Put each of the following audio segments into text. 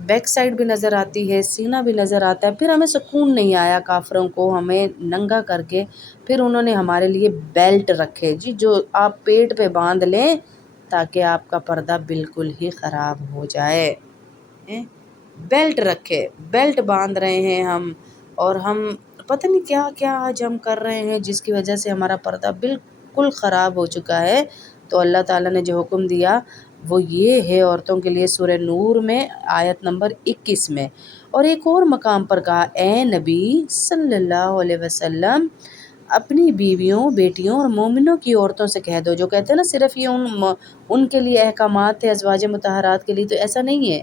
Back side بھی نظر آتی ہے، سینہ بھی نظر آتا ہے۔ پھر ہمیں سکون نہیں آیا، کافروں کو ہمیں ننگا کر کے پھر انہوں نے ہمارے لیے بیلٹ رکھے جی، جو آپ پیٹ پہ باندھ لیں تاکہ آپ کا پردہ بالکل ہی خراب ہو جائے۔ بیلٹ رکھے، بیلٹ باندھ رہے ہیں ہم، اور ہم پتہ نہیں کیا کیا آج ہم کر رہے ہیں جس کی وجہ سے ہمارا پردہ بالکل خراب ہو چکا ہے۔ تو اللہ تعالیٰ نے جو حکم دیا وہ یہ ہے عورتوں کے لیے، سورہ نور میں آیت نمبر 21 میں، اور ایک اور مقام پر کہا، اے نبی صلی اللہ علیہ وسلم اپنی بیویوں، بیٹیوں اور مومنوں کی عورتوں سے کہہ دو، جو کہتے ہیں نا صرف یہ ان کے لیے احکامات تھے ازواج مطہرات کے لیے، تو ایسا نہیں ہے،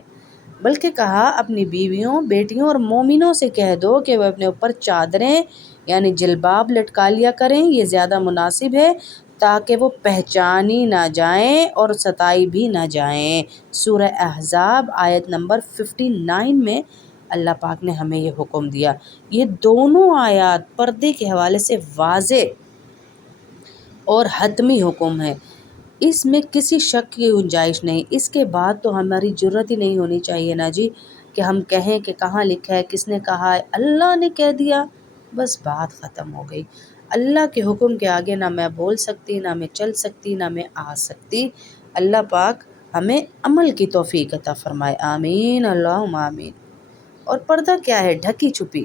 بلکہ کہا اپنی بیویوں، بیٹیوں اور مومنوں سے کہہ دو کہ وہ اپنے اوپر چادریں یعنی جلباب لٹکا لیا کریں، یہ زیادہ مناسب ہے تاکہ وہ پہچانی نہ جائیں اور ستائی بھی نہ جائیں۔ سورہ احزاب آیت نمبر 59 میں اللہ پاک نے ہمیں یہ حکم دیا۔ یہ دونوں آیات پردے کے حوالے سے واضح اور حتمی حکم ہے، اس میں کسی شک کی گنجائش نہیں۔ اس کے بعد تو ہماری جرت ہی نہیں ہونی چاہیے نا جی کہ ہم کہیں کہ کہاں لکھا ہے، کس نے کہا ہے، اللہ نے کہہ دیا، بس بات ختم ہو گئی۔ اللہ کے حکم کے آگے نہ میں بول سکتی، نہ میں چل سکتی، نہ میں آ سکتی۔ اللہ پاک ہمیں عمل کی توفیق عطا فرمائے، آمین اللہم آمین۔ اور پردہ کیا ہے؟ ڈھکی چھپی۔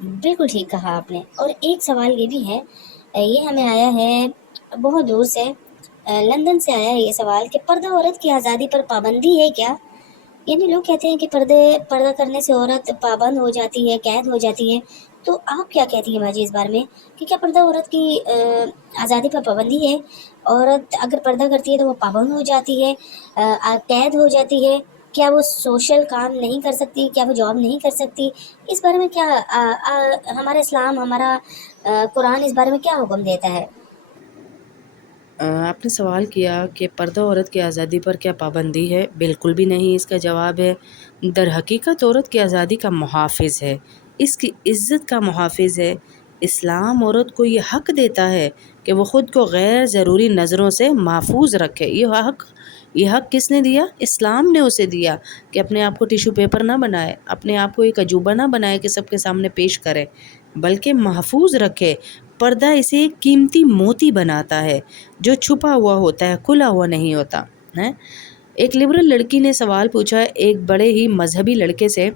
بالکل ٹھیک کہا آپ نے۔ اور ایک سوال یہ بھی ہے، یہ ہمیں آیا ہے بہت دور سے، لندن سے آیا ہے یہ سوال کہ پردہ عورت کی آزادی پر پابندی ہے کیا؟ یعنی لوگ کہتے ہیں کہ پردہ کرنے سے عورت پابند ہو جاتی ہے، قید ہو جاتی ہے، تو آپ کیا کہتی ہیں باجی اس بارے میں کہ کیا پردہ عورت کی آزادی پر پابندی ہے؟ عورت اگر پردہ کرتی ہے تو وہ پابند ہو جاتی ہے، قید ہو جاتی ہے؟ کیا وہ سوشل کام نہیں کر سکتی؟ کیا وہ جاب نہیں کر سکتی؟ اس بارے میں کیا ہمارا اسلام، ہمارا قرآن اس بارے میں کیا حکم دیتا ہے؟ آپ نے سوال کیا کہ پردہ عورت کی آزادی پر کیا پابندی ہے؟ بالکل بھی نہیں، اس کا جواب ہے در حقیقت عورت کی آزادی کا محافظ ہے، اس کی عزت کا محافظ ہے۔ اسلام عورت کو یہ حق دیتا ہے کہ وہ خود کو غیر ضروری نظروں سے محفوظ رکھے۔ یہ حق کس نے دیا؟ اسلام نے اسے دیا کہ اپنے آپ کو ٹیشو پیپر نہ بنائے، اپنے آپ کو ایک عجوبہ نہ بنائے کہ سب کے سامنے پیش کرے، بلکہ محفوظ رکھے۔ پردہ اسے ایک قیمتی موتی بناتا ہے جو چھپا ہوا ہوتا ہے، کھلا ہوا نہیں ہوتا ہے۔ ایک لبرل لڑکی نے سوال پوچھا ایک بڑے ہی مذہبی لڑکے سے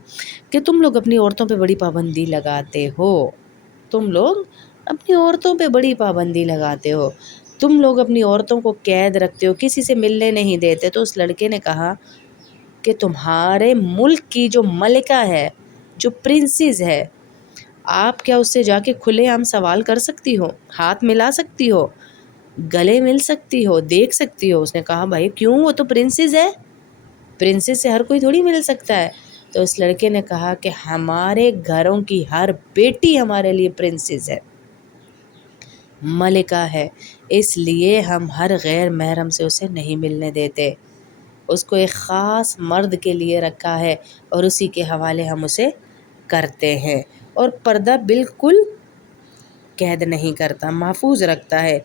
کہ تم لوگ اپنی عورتوں پہ بڑی پابندی لگاتے ہو، تم لوگ اپنی عورتوں پہ بڑی پابندی لگاتے ہو، تم لوگ اپنی عورتوں کو قید رکھتے ہو، کسی سے ملنے نہیں دیتے۔ تو اس لڑکے نے کہا کہ تمہارے ملک کی جو ملکہ ہے، جو پرنسز ہے، آپ کیا اس سے جا کے کھلے عام سوال کر سکتی ہو، ہاتھ ملا سکتی ہو، گلے مل سکتی ہو، دیکھ سکتی ہو؟ اس نے کہا بھائی کیوں، وہ تو پرنسز ہے، پرنسز سے ہر کوئی تھوڑی مل سکتا ہے۔ تو اس لڑکے نے کہا کہ ہمارے گھروں کی ہر بیٹی ہمارے لیے پرنسز ہے، ملکہ ہے، اس لیے ہم ہر غیر محرم سے اسے نہیں ملنے دیتے، اس کو ایک خاص مرد کے لیے رکھا ہے اور اسی کے حوالے ہم اسے کرتے ہیں۔ اور پردہ بالکل قید نہیں کرتا، محفوظ رکھتا ہے،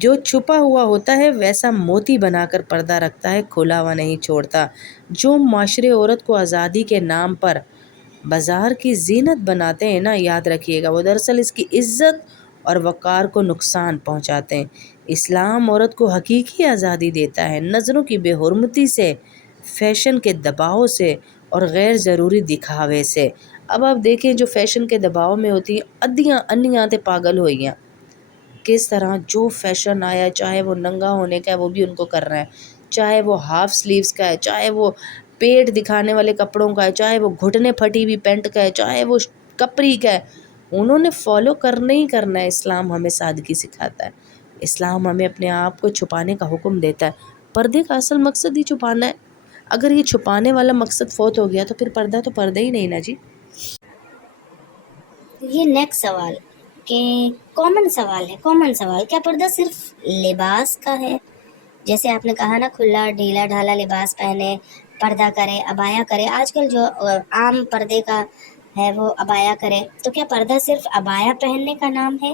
جو چھپا ہوا ہوتا ہے ویسا موتی بنا کر پردہ رکھتا ہے، کھلا ہوا نہیں چھوڑتا۔ جو معاشرے عورت کو آزادی کے نام پر بازار کی زینت بناتے ہیں نا، یاد رکھیے گا وہ دراصل اس کی عزت اور وقار کو نقصان پہنچاتے ہیں۔ اسلام عورت کو حقیقی آزادی دیتا ہے، نظروں کی بے حرمتی سے، فیشن کے دباؤ سے اور غیر ضروری دکھاوے سے۔ اب آپ دیکھیں جو فیشن کے دباؤ میں ہوتی ہیں، ادیاں انیاں تے پاگل ہوئی ہیں، کس طرح جو فیشن آیا، چاہے وہ ننگا ہونے کا ہے وہ بھی ان کو کر رہا ہے، چاہے وہ ہاف سلیوز کا ہے، چاہے وہ پیٹ دکھانے والے کپڑوں کا ہے، چاہے وہ گھٹنے پھٹی ہوئی پینٹ کا ہے، چاہے وہ کپری کا ہے، انہوں نے فالو کرنا ہی کرنا ہے۔ اسلام ہمیں سادگی سکھاتا ہے، اسلام ہمیں اپنے آپ کو چھپانے کا حکم دیتا ہے۔ پردے کا اصل مقصد ہی چھپانا ہے، اگر یہ چھپانے والا مقصد فوت ہو گیا تو پھر پردہ تو پردہ ہی نہیں نا جی۔ یہ نیکسٹ سوال کہ کامن سوال، کیا پردہ صرف لباس کا ہے؟ جیسے آپ نے کہا نا کھلا ڈھیلا ڈھالا لباس پہنے، پردہ کرے، عبایا کرے، آج کل جو عام پردے کا ہے وہ عبایا کرے، تو کیا پردہ صرف عبایا پہننے کا نام ہے؟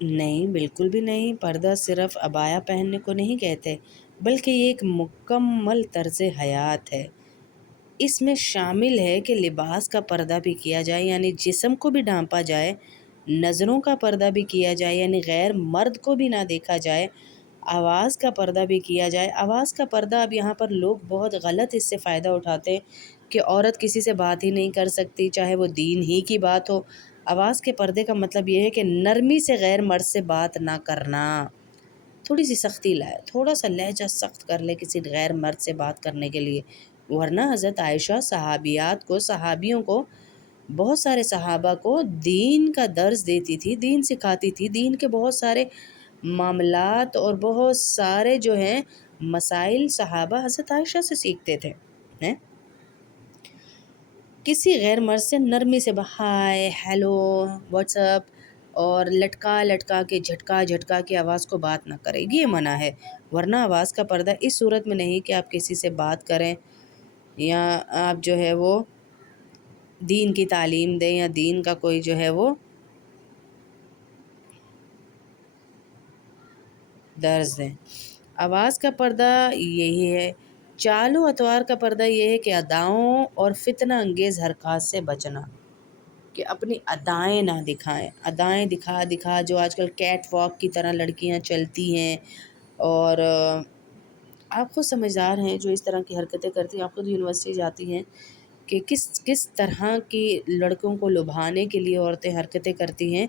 نہیں، بالکل بھی نہیں، پردہ صرف عبایا پہننے کو نہیں کہتے، بلکہ یہ ایک مکمل طرز حیات ہے۔ اس میں شامل ہے کہ لباس کا پردہ بھی کیا جائے یعنی جسم کو بھی ڈھانپا جائے، نظروں کا پردہ بھی کیا جائے یعنی غیر مرد کو بھی نہ دیکھا جائے، آواز کا پردہ بھی کیا جائے۔ آواز کا پردہ، اب یہاں پر لوگ بہت غلط اس سے فائدہ اٹھاتے ہیں کہ عورت کسی سے بات ہی نہیں کر سکتی، چاہے وہ دین ہی کی بات ہو۔ آواز کے پردے کا مطلب یہ ہے کہ نرمی سے غیر مرد سے بات نہ کرنا، تھوڑی سی سختی لائے، تھوڑا سا لہجہ سخت کر لے کسی غیر مرد سے بات کرنے کے لیے۔ ورنہ حضرت عائشہ صحابیوں کو، بہت سارے صحابہ کو دین کا درس دیتی تھی، دین سکھاتی تھی، دین کے بہت سارے معاملات اور بہت سارے جو ہیں مسائل صحابہ حضرت عائشہ سے سیکھتے تھے۔ ہیں؟ کسی غیر مرد سے نرمی سے ہائے، ہیلو، واٹس اپ اور لٹکا لٹکا کے، جھٹکا جھٹکا کے آواز کو بات نہ کرے، یہ منع ہے۔ ورنہ آواز کا پردہ اس صورت میں نہیں کہ آپ کسی سے بات کریں یا آپ جو ہے وہ دین کی تعلیم دیں یا دین کا کوئی جو ہے وہ درس دیں۔ آواز کا پردہ یہی ہے۔ چال و اتوار کا پردہ یہ ہے کہ اداؤں اور فتنہ انگیز حرکات سے بچنا، کہ اپنی ادائیں نہ دکھائیں۔ ادائیں دکھا دکھا جو آج کل کیٹ واک کی طرح لڑکیاں چلتی ہیں، اور آپ خود سمجھدار ہیں جو اس طرح کی حرکتیں کرتی ہیں، آپ خود یونیورسٹی جاتی ہیں کہ کس طرح کی لڑکوں کو لبھانے کے لیے عورتیں حرکتیں کرتی ہیں۔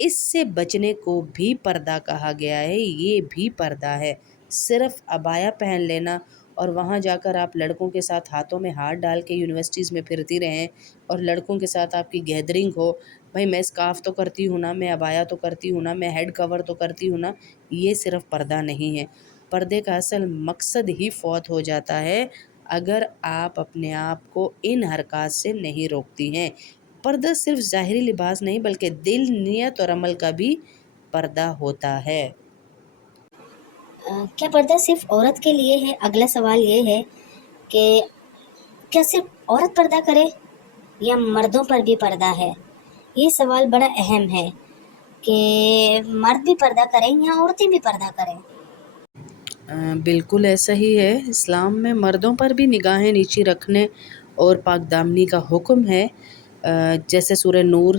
اس سے بچنے کو بھی پردہ کہا گیا ہے، یہ بھی پردہ ہے۔ صرف عبایا پہن لینا اور وہاں جا کر آپ لڑکوں کے ساتھ ہاتھوں میں ہاتھ ڈال کے یونیورسٹیز میں پھرتی رہیں اور لڑکوں کے ساتھ آپ کی گیدرنگ ہو، بھائی میں اسکارف تو کرتی ہوں نا، میں عبایا تو کرتی ہوں نا، میں ہیڈ کور تو کرتی ہوں نا، یہ صرف پردہ نہیں ہے۔ پردے کا اصل مقصد ہی فوت ہو جاتا ہے اگر آپ اپنے آپ کو ان حرکات سے نہیں روکتی ہیں۔ پردہ صرف ظاہری لباس نہیں بلکہ دل، نیت اور عمل کا بھی پردہ ہوتا ہے۔ کیا پردہ صرف عورت کے لیے ہے؟ اگلا سوال یہ ہے کہ کیا صرف عورت پردہ کرے یا مردوں پر بھی پردہ ہے؟ یہ سوال بڑا اہم ہے کہ مرد بھی پردہ کریں یا عورتیں بھی پردہ کریں۔ بالکل ایسا ہی ہے۔ اسلام میں مردوں پر بھی نگاہیں نیچی رکھنے اور پاک دامنی کا حکم ہے۔ جیسے سورہ نور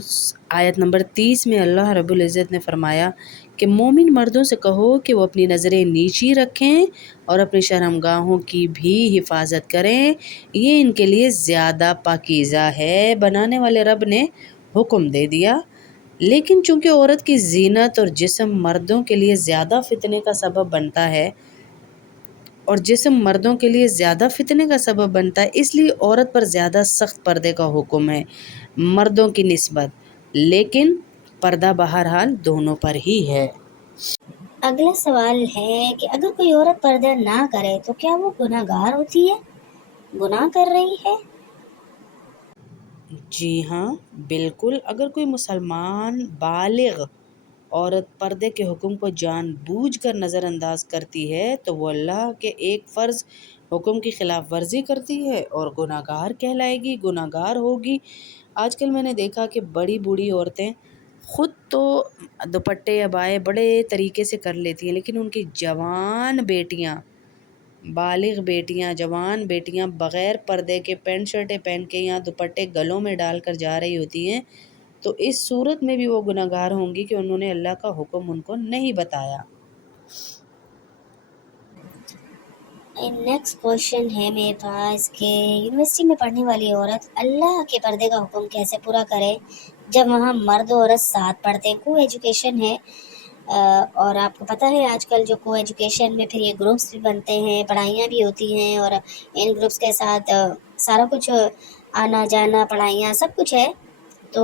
آیت نمبر 30 میں اللہ رب العزت نے فرمایا کہ مومن مردوں سے کہو کہ وہ اپنی نظریں نیچی رکھیں اور اپنی شرمگاہوں کی بھی حفاظت کریں، یہ ان کے لیے زیادہ پاکیزہ ہے۔ بنانے والے رب نے حکم دے دیا، لیکن چونکہ عورت کی زینت اور جسم مردوں کے لیے زیادہ فتنے کا سبب بنتا ہے، اس لیے عورت پر زیادہ سخت پردے کا حکم ہے مردوں کی نسبت، لیکن پردہ بہرحال دونوں پر ہی ہے۔ اگلا سوال ہے کہ اگر کوئی عورت پردہ نہ کرے تو کیا وہ گناہ گار ہوتی ہے، گناہ کر رہی ہے؟ جی ہاں، بالکل۔ اگر کوئی مسلمان بالغ عورت پردے کے حکم کو جان بوجھ کر نظر انداز کرتی ہے تو وہ اللہ کے ایک فرض حکم کی خلاف ورزی کرتی ہے اور گناہ گار کہلائے گی، گناہ گار ہوگی۔ آج کل میں نے دیکھا کہ بڑی بوڑھی عورتیں خود تو دوپٹے عبائے بڑے طریقے سے کر لیتی ہیں، لیکن ان کی جوان بیٹیاں، بالغ بیٹیاں، جوان بیٹیاں بغیر پردے کے پینٹ شرٹیں پہن کے یا دوپٹے گلوں میں ڈال کر جا رہی ہوتی ہیں، تو اس صورت میں بھی وہ گناہ گار ہوں گی کہ انہوں نے اللہ کا حکم ان کو نہیں بتایا۔ نیکسٹ کوشچن ہے میرے پاس کہ یونیورسٹی میں پڑھنے والی عورت اللہ کے پردے کا حکم کیسے پورا کرے جب وہاں مرد و عورت ساتھ پڑھتے ہیں؟ کو ایجوکیشن ہے، اور آپ کو پتہ ہے آج کل جو کو ایجوکیشن میں پھر یہ گروپس بھی بنتے ہیں، پڑھائیاں بھی ہوتی ہیں، اور ان گروپس کے ساتھ سارا کچھ آنا جانا، پڑھائیاں، سب کچھ ہے، تو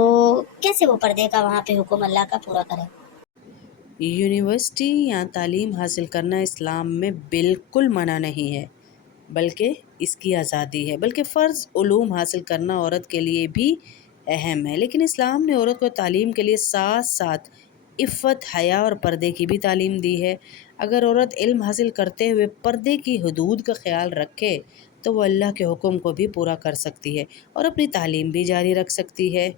کیسے وہ پردے کا وہاں پہ حکم اللہ کا پورا کرے؟ یونیورسٹی یا تعلیم حاصل کرنا اسلام میں بالکل منع نہیں ہے، بلکہ اس کی آزادی ہے، بلکہ فرض علوم حاصل کرنا عورت کے لیے بھی اہم ہے۔ لیکن اسلام نے عورت کو تعلیم کے لیے ساتھ ساتھ عفت، حیا اور پردے کی بھی تعلیم دی ہے۔ اگر عورت علم حاصل کرتے ہوئے پردے کی حدود کا خیال رکھے تو وہ اللہ کے حکم کو بھی پورا کر سکتی ہے اور اپنی تعلیم بھی جاری رکھ سکتی ہے۔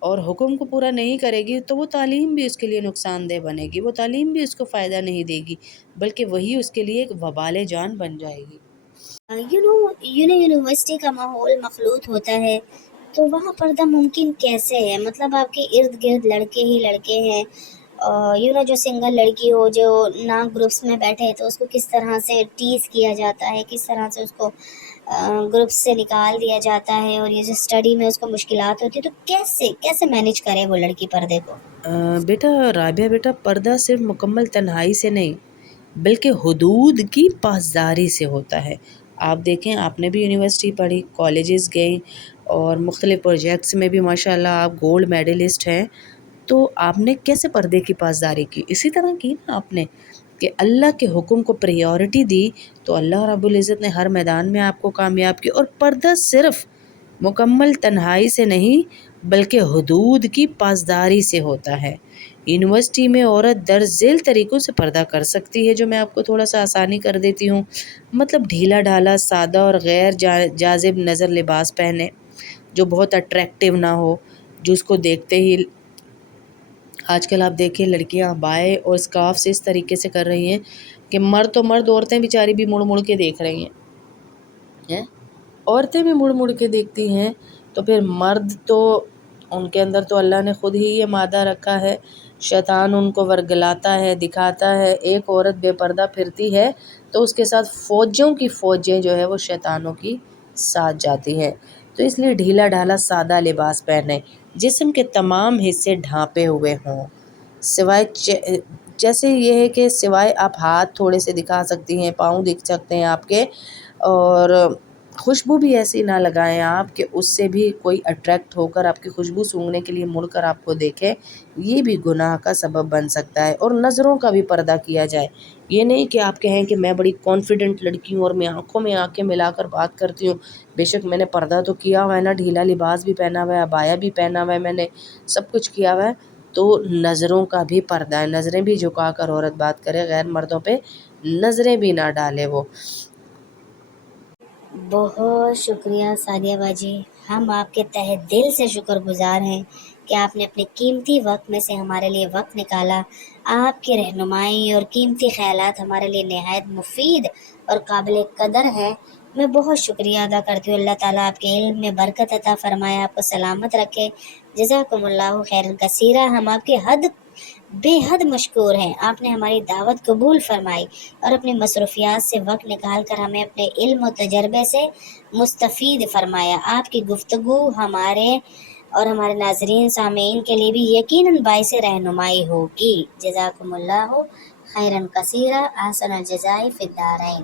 اور حکم کو پورا نہیں کرے گی تو وہ تعلیم بھی اس کے لیے نقصان دہ بنے گی، وہ تعلیم بھی اس کو فائدہ نہیں دے گی، بلکہ وہی اس کے لیے ایک وبال جان بن جائے گی۔ یونیورسٹی کا ماحول مخلوط ہوتا ہے، تو وہاں پردہ ممکن کیسے ہے؟ مطلب آپ کے ارد گرد لڑکے ہی لڑکے ہیں، جو سنگل لڑکی ہو جو نہ گروپس میں بیٹھے تو اس کو کس طرح سے ٹیز کیا جاتا ہے، کس طرح سے اس کو گروپ سے نکال دیا جاتا ہے، اور یہ جو اسٹڈی میں اس کو مشکلات ہوتی ہے، تو کیسے مینیج کرے وہ لڑکی پردے کو؟ بیٹا رابعہ بیٹا، پردہ صرف مکمل تنہائی سے نہیں بلکہ حدود کی پاسداری سے ہوتا ہے۔ آپ دیکھیں، آپ نے بھی یونیورسٹی پڑھی، کالجز گئیں اور مختلف پروجیکٹس میں بھی ماشاءاللہ آپ گولڈ میڈلسٹ ہیں، تو آپ نے کیسے پردے کی پاسداری کی؟ اسی طرح کی نا آپ نے کہ اللہ کے حکم کو پریورٹی دی، تو اللہ رب العزت نے ہر میدان میں آپ کو کامیاب کی۔ اور پردہ صرف مکمل تنہائی سے نہیں بلکہ حدود کی پاسداری سے ہوتا ہے۔ یونیورسٹی میں عورت درج ذیل طریقوں سے پردہ کر سکتی ہے، جو میں آپ کو تھوڑا سا آسانی کر دیتی ہوں۔ مطلب ڈھیلا ڈھالا، سادہ اور غیر جاذب نظر لباس پہنے، جو بہت اٹریکٹیو نہ ہو، جو اس کو دیکھتے ہی آج کل آپ دیکھیں لڑکیاں بائے اور اسکارف سے اس طریقے سے کر رہی ہیں کہ مرد تو مرد، عورتیں بیچاری بھی مڑ مڑ کے دیکھ رہی ہیں۔ عورتیں بھی مڑ مڑ کے دیکھتی ہیں، تو پھر مرد تو ان کے اندر تو اللہ نے خود ہی یہ مادہ رکھا ہے، شیطان ان کو ورگلاتا ہے، دکھاتا ہے۔ ایک عورت بے پردہ پھرتی ہے تو اس کے ساتھ فوجوں کی فوجیں جو ہے وہ شیطانوں کی ساتھ جاتی ہیں۔ تو اس لیے ڈھیلا ڈھالا سادہ لباس پہنے، جسم کے تمام حصے ڈھانپے ہوئے ہوں، سوائے جیسے یہ ہے کہ سوائے آپ ہاتھ تھوڑے سے دکھا سکتی ہیں، پاؤں دکھ سکتے ہیں آپ کے، اور خوشبو بھی ایسی نہ لگائیں آپ کہ اس سے بھی کوئی اٹریکٹ ہو کر آپ کی خوشبو سونگھنے کے لیے مڑ کر آپ کو دیکھے، یہ بھی گناہ کا سبب بن سکتا ہے۔ اور نظروں کا بھی پردہ کیا جائے، یہ نہیں کہ آپ کہیں کہ میں بڑی کانفیڈنٹ لڑکی ہوں اور میں آنکھوں میں آنکھیں ملا کر بات کرتی ہوں، بے شک میں نے پردہ تو کیا ہوا ہے نا، ڈھیلا لباس بھی پہنا ہوا ہے، عبایا بھی پہنا ہوا ہے، میں نے سب کچھ کیا ہوا ہے، تو نظروں کا بھی پردہ ہے، نظریں بھی جھکا کر عورت بات کرے، غیر مردوں پہ نظریں بھی نہ ڈالے وہ۔ بہت شکریہ سعدیہ باجی، ہم آپ کے تہہ دل سے شکر گزار ہیں کہ آپ نے اپنے قیمتی وقت میں سے ہمارے لیے وقت نکالا۔ آپ کی رہنمائی اور قیمتی خیالات ہمارے لیے نہایت مفید اور قابل قدر ہے۔ میں بہت شکریہ ادا کرتی ہوں۔ اللہ تعالیٰ آپ کے علم میں برکت عطا فرمائے، آپ کو سلامت رکھے۔ جزاکم اللہ خیرا کثیرہ۔ ہم آپ کے بے حد مشکور ہیں، آپ نے ہماری دعوت قبول فرمائی اور اپنی مصروفیات سے وقت نکال کر ہمیں اپنے علم و تجربے سے مستفید فرمایا۔ آپ کی گفتگو ہمارے اور ہمارے ناظرین سامعین کے لیے بھی یقیناً باعث رہنمائی ہوگی۔ جزاکم اللہ خیرا کثیرا، احسن الجزاء فی الدارین۔